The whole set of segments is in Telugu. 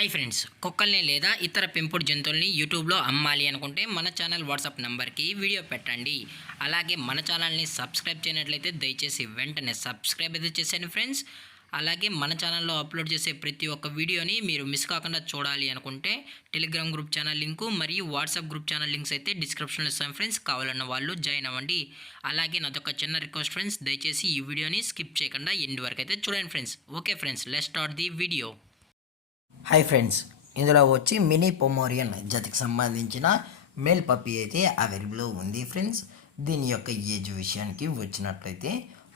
హాయ్ ఫ్రెండ్స్, కుక్కల్ని లేదా ఇతర పెంపుడు జంతువుల్ని యూట్యూబ్లో అమ్మాలి అనుకుంటే మన ఛానల్ వాట్సాప్ నెంబర్కి వీడియో పెట్టండి. అలాగే మన ఛానల్ని సబ్స్క్రైబ్ చేయనట్లయితే దయచేసి వెంటనే సబ్స్క్రైబ్ అయితే చేసేయండి ఫ్రెండ్స్. అలాగే మన ఛానల్లో అప్లోడ్ చేసే ప్రతి ఒక్క వీడియోని మీరు మిస్ కాకుండా చూడాలి అనుకుంటే టెలిగ్రామ్ గ్రూప్ ఛానల్ లింకు మరియు వాట్సాప్ గ్రూప్ ఛానల్ లింక్స్ అయితే డిస్క్రిప్షన్లో ఇస్తాం ఫ్రెండ్స్. కావాలన్న వాళ్ళు జాయిన్ అవ్వండి. అలాగే నాదొక చిన్న రిక్వెస్ట్ ఫ్రెండ్స్, దయచేసి ఈ వీడియోని స్కిప్ చేయకుండా ఎండ్ వరకు అయితే చూడండి friends. Okay friends, let's start the video. Hi friends, ఇందులో వచ్చి మినీ పొమోరియన్ జతకి సంబంధించిన మేల్ పప్పీ అయితే అవైలబుల్లో ఉంది ఫ్రెండ్స్. దీని యొక్క ఏజ్ విషయానికి వచ్చినట్లయితే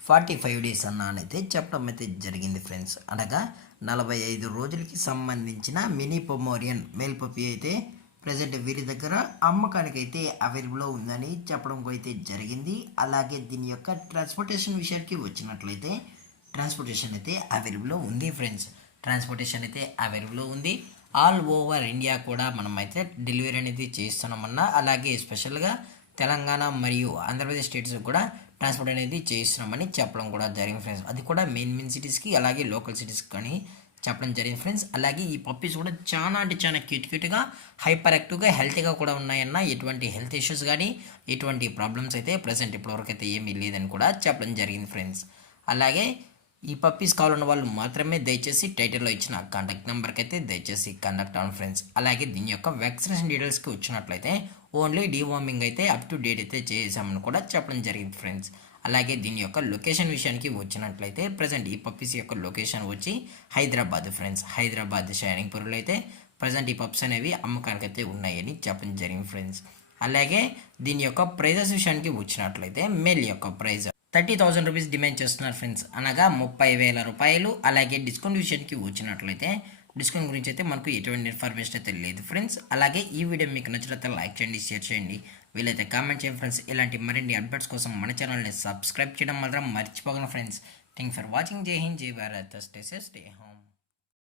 45 డేస్ అన్నానైతే చెప్పడం అయితే జరిగింది ఫ్రెండ్స్. అనగా 45 రోజులకి సంబంధించిన మినీ పొమోరియన్ మేల్ పప్పీ అయితే ప్రజెంట్ వీరి దగ్గర అమ్మకానికి అయితే అవైలబుల్లో ఉందని చెప్పడం అయితే జరిగింది. అలాగే దీని యొక్క ట్రాన్స్పోర్టేషన్ విషయానికి వచ్చినట్లయితే ట్రాన్స్పోర్టేషన్ అయితే అవైలబుల్లో ఉంది ఫ్రెండ్స్. ట్రాన్స్పోర్టేషన్ అయితే అవైలబుల్లో ఉంది. ఆల్ ఓవర్ ఇండియా కూడా మనం అయితే డెలివరీ అనేది చేస్తున్నామన్నా, అలాగే స్పెషల్గా తెలంగాణ మరియు ఆంధ్రప్రదేశ్ స్టేట్స్ కూడా ట్రాన్స్పోర్ట్ అనేది చేస్తున్నామని చెప్పడం కూడా జరిగింది ఫ్రెండ్స్. అది కూడా మెయిన్ సిటీస్కి అలాగే లోకల్ సిటీస్కి కానీ చెప్పడం జరిగింది ఫ్రెండ్స్. అలాగే ఈ పప్పీస్ కూడా చాలా అంటే చాలా క్యూట్గా హైపర్ యాక్టివ్గా హెల్తీగా కూడా ఉన్నాయన్న, ఎటువంటి హెల్త్ ఇష్యూస్ కానీ ఎటువంటి ప్రాబ్లమ్స్ అయితే ప్రజెంట్ ఇప్పటివరకు అయితే ఏమీ లేదని కూడా చెప్పడం జరిగింది ఫ్రెండ్స్. అలాగే ఈ పప్పీస్ కావాలన్న వాళ్ళు మాత్రమే దయచేసి టైటిల్లో ఇచ్చిన కాంటాక్ట్ నెంబర్కి అయితే దయచేసి కాంటాక్ట్ అవ్వండి ఫ్రెండ్స్. అలాగే దీని యొక్క వ్యాక్సినేషన్ డీటెయిల్స్కి వచ్చినట్లయితే ఓన్లీ డీవార్మింగ్ అయితే అప్ టు డేట్ అయితే చేసామని కూడా చెప్పడం జరిగింది ఫ్రెండ్స్. అలాగే దీని యొక్క లొకేషన్ విషయానికి వచ్చినట్లయితే ప్రజెంట్ ఈ పప్పీస్ యొక్క లొకేషన్ వచ్చి హైదరాబాద్ ఫ్రెండ్స్. హైదరాబాద్ షైనింగ్పూర్లో అయితే ప్రజెంట్ ఈ పప్స్ అనేవి అమ్మకానికి అయితే ఉన్నాయని చెప్పడం జరిగింది ఫ్రెండ్స్. అలాగే దీని యొక్క ప్రైజెస్ విషయానికి వచ్చినట్లయితే మేల్ యొక్క ప్రైజ్ 30,000 రూపీస్ డిమాండ్ చేస్తున్నారు ఫ్రెండ్స్, అనగా 30,000 రూపాయలు. అలాగే డిస్కౌంట్ విషయానికి వచ్చినట్లయితే డిస్కౌంట్ గురించి అయితే మనకు ఎటువంటి ఇన్ఫర్మేషన్ అయితే లేదు ఫ్రెండ్స్. అలాగే ఈ వీడియో మీకు నచ్చినట్లయితే లైక్ చేయండి, షేర్ చేయండి, వీలైతే కామెంట్ చేయండి ఫ్రెండ్స్. ఇలాంటి మరిన్ని అప్డేట్స్ కోసం మన ఛానల్ని సబ్స్క్రైబ్ చేయడం మాత్రం మర్చిపోగలను ఫ్రెండ్స్. Thank for watching. జై హింద్, జై Bharat, stay safe, stay home.